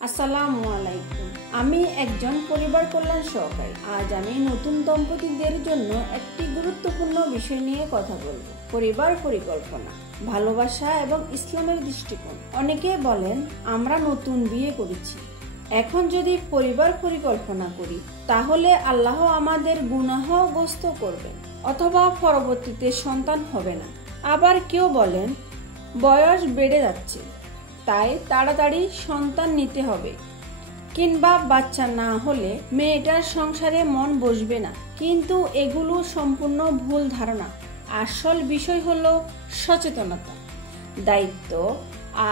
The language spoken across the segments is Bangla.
আসসালামু আলাইকুম। আমি একজন পরিবার কল্যাণ সহকারী। আজ আমি নতুন দম্পতিদের জন্য একটি গুরুত্বপূর্ণ বিষয় নিয়ে কথা বলবো। পরিবার পরিকল্পনা, ভালোবাসা এবং ইসলামের দৃষ্টিকোণ। অনেকে বলেন আমরা নতুন বিয়ে করেছি, এখন যদি পরিবার পরিকল্পনা করি তাহলে আল্লাহ আমাদের গুনাহগ্রস্ত করবেন অথবা পরবর্তীতে সন্তান হবে না। আবার কেউ বলেন বয়স বেড়ে যাচ্ছে, তাই তাড়াতাড়ি সন্তান নিতে হবে, কিংবা বাচ্চা না হলে মেয়েটার সংসারে মন বসবে না। কিন্তু এগুলো সম্পূর্ণ ভুল ধারণা। আসল বিষয় হলো সচেতনতা, দায়িত্ব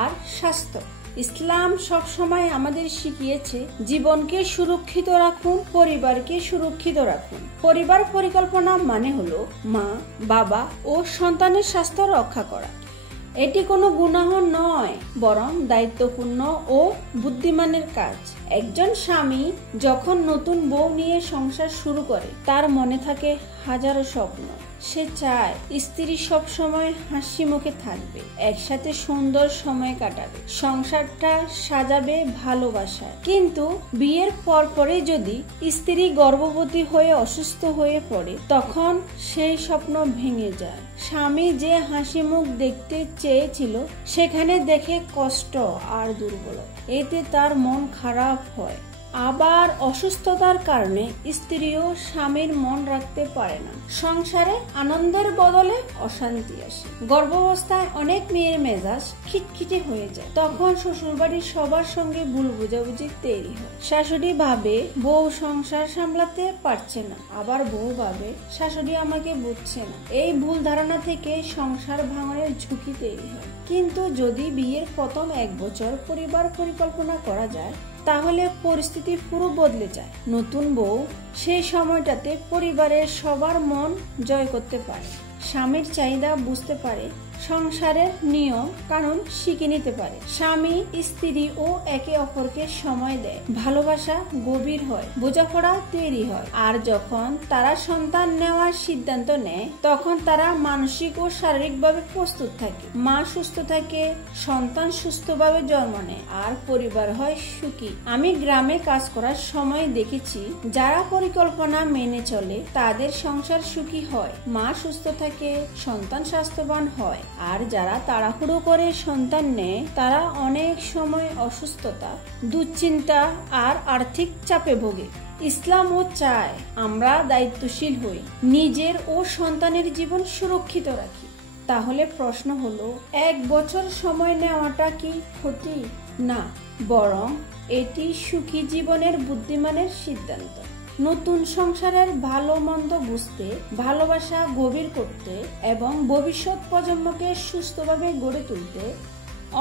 আর স্বাস্থ্য। ইসলাম সবসময় আমাদের শিখিয়েছে জীবনকে সুরক্ষিত রাখুন, পরিবারকে সুরক্ষিত রাখুন। পরিবার পরিকল্পনা মানে হলো মা, বাবা ও সন্তানের স্বাস্থ্য রক্ষা করা। এটি কোনো গুনাহ নয়, বরং দায়িত্বপূর্ণ ও বুদ্ধিমানের কাজ। একজন স্বামী যখন নতুন বউ নিয়ে সংসার শুরু করে তার মনে থাকে হাজারো স্বপ্ন। সে চায় স্ত্রী সব সময় হাসি মুখে থাকবে, একসাথে সুন্দর সময় কাটাবে, সংসারটা সাজাবে ভালোবাসায়। কিন্তু বিয়ের পরে যদি স্ত্রী গর্ভবতী হয়ে অসুস্থ হয়ে পড়ে তখন সেই স্বপ্ন ভেঙে যায়। স্বামী যে হাসি মুখ দেখতে চেয়েছিল সেখানে দেখে কষ্ট আর দুর্বলতা, এতে তার মন খারাপ হয়। আবার অসুস্থতার কারণে স্ত্রীও স্বামীর মন রাখতে পারে না, সংসারে আনন্দের বদলে অশান্তি আসে। গর্ভাবস্থায় অনেক মেয়ের মেজাজ খিটখিটে হয়ে যায়, তখন শ্বশুরবাড়ির সবার সঙ্গে ভুল বোঝাবুঝি তৈরি হয়। শাশুড়ি ভাবে বউ সংসার সামলাতে পারছে না, আবার বউ ভাবে শাশুড়ি আমাকে বুঝছে না। এই ভুল ধারণা থেকে সংসার ভাঙনের ঝুঁকি তৈরি হয়। কিন্তু যদি বিয়ের প্রথম 1 বছর পরিবার পরিকল্পনা করা যায় তাহলে পরিস্থিতি পুরো বদলে যায়। নতুন বউ সেই সময়টাতে পরিবারের সবার মন জয় করতে পারে, স্বামীর চাহিদা বুঝতে পারে, সংসারের নিয়ম কানুন শিখে নিতে পারে। স্বামী স্ত্রী ও একে অপরকে সময় দেয়, ভালোবাসা গভীর হয়, বোঝাপড়া তৈরি হয়। আর যখন তারা সন্তান নেওয়ার সিদ্ধান্ত নেয় তখন তারা মানসিক ও শারীরিকভাবে প্রস্তুত থাকে। মা সুস্থ থাকে, সন্তান সুস্থভাবে জন্ম নেয় আর পরিবার হয় সুখী। আমি গ্রামে কাজ করার সময় দেখেছি যারা পরিকল্পনা মেনে চলে তাদের সংসার সুখী হয়, মা সুস্থ থাকে, সন্তান স্বাস্থ্যবান হয়। আর যারা তাড়াহুড়ো করে সন্তান নেয় তারা অনেক সময় অসুস্থতা, দুশ্চিন্তা আর আর্থিক চাপে ভোগে। ইসলামও চায় আমরা দায়িত্বশীল হই, নিজের ও সন্তানের জীবন সুরক্ষিত রাখি। তাহলে প্রশ্ন হলো 1 বছর সময় নেওয়াটা কি ক্ষতি? না, বরং এটি সুখী জীবনের বুদ্ধিমানের সিদ্ধান্ত। নতুন সংসারের ভালো মন্দ বুঝতে, ভালোবাসা গভীর করতে এবং ভবিষ্যৎ প্রজন্মকে সুস্থভাবে গড়ে তুলতে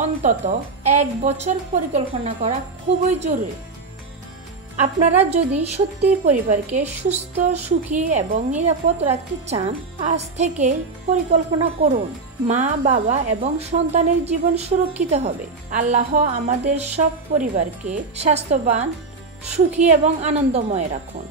অন্তত 1 বছর পরিকল্পনা করা খুবই জরুরি। আপনারা যদি সত্যি পরিবারকে সুস্থ, সুখী এবং নিরাপদ রাখতে চান আজ থেকে পরিকল্পনা করুন। মা, বাবা এবং সন্তানের জীবন সুরক্ষিত হবে। আল্লাহ আমাদের সব পরিবারকে স্বাস্থ্যবান, সুখী এবং আনন্দময় রাখুন।